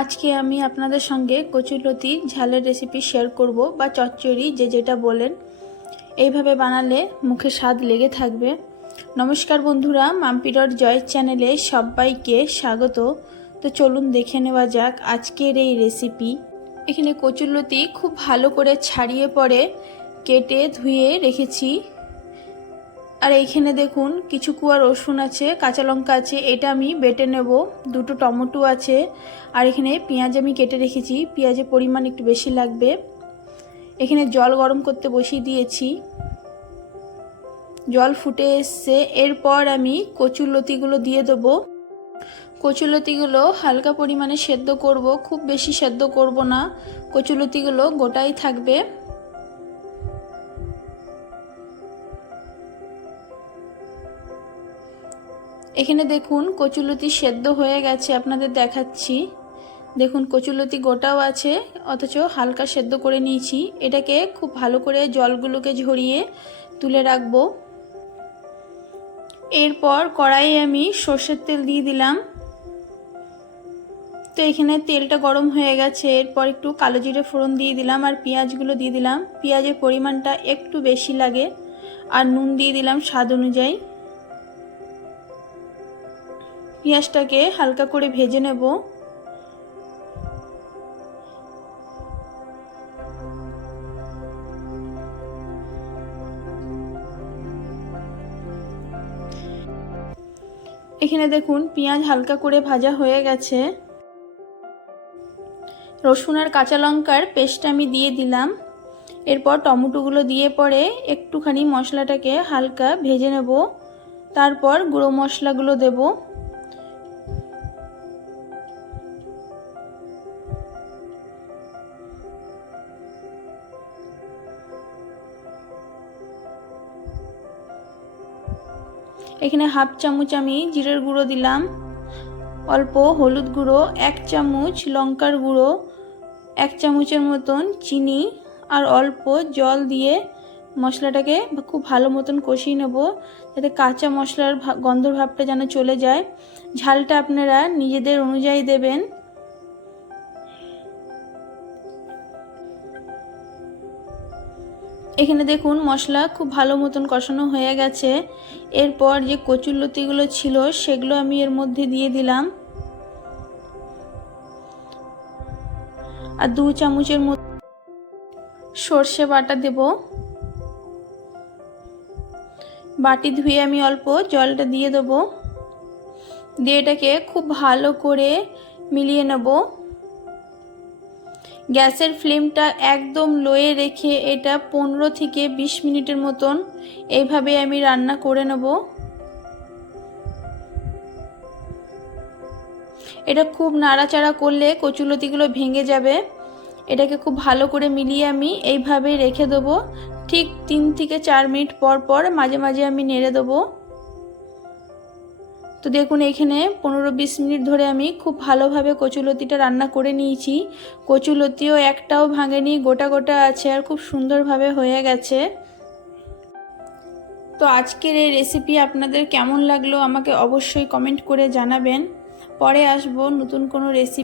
আজকে আমি আপনাদের সঙ্গে কচুরলতি ঝালের রেসিপি শেয়ার করব বা চচ্চড়ি যে যেটা বলেন। এইভাবে বানালে মুখে স্বাদ লেগে থাকবে। নমস্কার বন্ধুরা, মাম্পিডর জয় চ্যানেলে সবাইকে স্বাগত। তো চলুন দেখে নেওয়া যাক আজকের এই রেসিপি। এখানে কচুরলতি খুব ভালো করে ছাড়িয়ে পরে কেটে ধুয়ে রেখেছি। আর এইখানে দেখুন কিছু কুয়া রসুন আছে, কাঁচা লঙ্কা আছে, এটা আমি বেটে নেব। দুটো টমেটো আছে, আর এখানে পেঁয়াজ আমি কেটে রেখেছি, পেঁয়াজের পরিমাণ একটু বেশি লাগবে। এখানে জল গরম করতে বসিয়ে দিয়েছি, জল ফুটে এসছে। এরপর আমি কচুরলতিগুলো দিয়ে দেবো। কচুরলতিগুলো হালকা পরিমাণে সেদ্ধ করব, খুব বেশি সেদ্ধ করব না, কচুরলতিগুলো গোটাই থাকবে। এখানে দেখুন কচুরলতি সেদ্ধ হয়ে গেছে, আপনাদের দেখাচ্ছি। দেখুন কচুরলতি গোটাও আছে, অথচ হালকা সেদ্ধ করে নিয়েছি। এটাকে খুব ভালো করে জলগুলোকে ঝরিয়ে তুলে রাখবো। এরপর কড়াইয়ে আমি সর্ষের তেল দিয়ে দিলাম। তো এখানে তেলটা গরম হয়ে গেছে। এরপর একটু কালো জিরে ফোড়ন দিয়ে দিলাম আর পেঁয়াজগুলো দিয়ে দিলাম। পেঁয়াজের পরিমাণটা একটু বেশি লাগে, আর নুন দিয়ে দিলাম স্বাদ অনুযায়ী। পেঁয়াজটাকে হালকা করে ভেজে নেব। এখানে দেখুন পেঁয়াজ হালকা করে ভাজা হয়ে গেছে। রসুন আর কাঁচা লঙ্কার পেস্ট আমি দিয়ে দিলাম। এরপর টমেটোগুলো দিয়ে পরে একটুখানি মশলাটাকে হালকা ভেজে নেব। তারপর গুঁড়ো মশলাগুলো দেব। এখানে হাফ চামচ আমি জিরের গুঁড়ো দিলাম, অল্প হলুদ গুঁড়ো, 1 চামচ লঙ্কার গুঁড়ো, 1 চামচের মতন চিনি, আর অল্প জল দিয়ে মশলাটাকে খুব ভালো মতন কষিয়ে নেব, যাতে কাঁচা মশলার গন্ধর ভাবটা যেন চলে যায়। ঝালটা আপনারা নিজেদের অনুযায়ী দেবেন। এখানে দেখুন মশলা খুব ভালো মতন কষানো হয়ে গেছে। এরপর যে কচুরলতিগুলো ছিল সেগুলো আমি এর মধ্যে দিয়ে দিলাম, আর 2 চামচের মতো সর্ষে বাটা দেব। বাটি ধুয়ে আমি অল্প জলটা দিয়ে দেবো, দিয়ে এটাকে খুব ভালো করে মিলিয়ে নেব। গ্যাসের ফ্লেমটা একদম লোয়ে রেখে এটা 15 থেকে 20 মিনিটের মতন এইভাবে আমি রান্না করে নেব। এটা খুব নাড়াচাড়া করলে কচুরলতিগুলো ভেঙে যাবে। এটাকে খুব ভালো করে মিলিয়ে আমি এইভাবেই রেখে দেবো। ঠিক 3 থেকে 4 মিনিট পর পর মাঝে মাঝে আমি নেড়ে দেবো। তো দেখুন এখানে 15-20 মিনিট ধরে আমি খুব ভালোভাবে কচুরলতিটা রান্না করে নিয়েছি। কচুরলতিও একটাও ভাঙেনি, গোটা গোটা আছে আর খুব সুন্দরভাবে হয়ে গেছে। তো আজকের এই রেসিপি আপনাদের কেমন লাগলো আমাকে অবশ্যই কমেন্ট করে জানাবেন। পরে আসবো নতুন কোনো রেসিপি।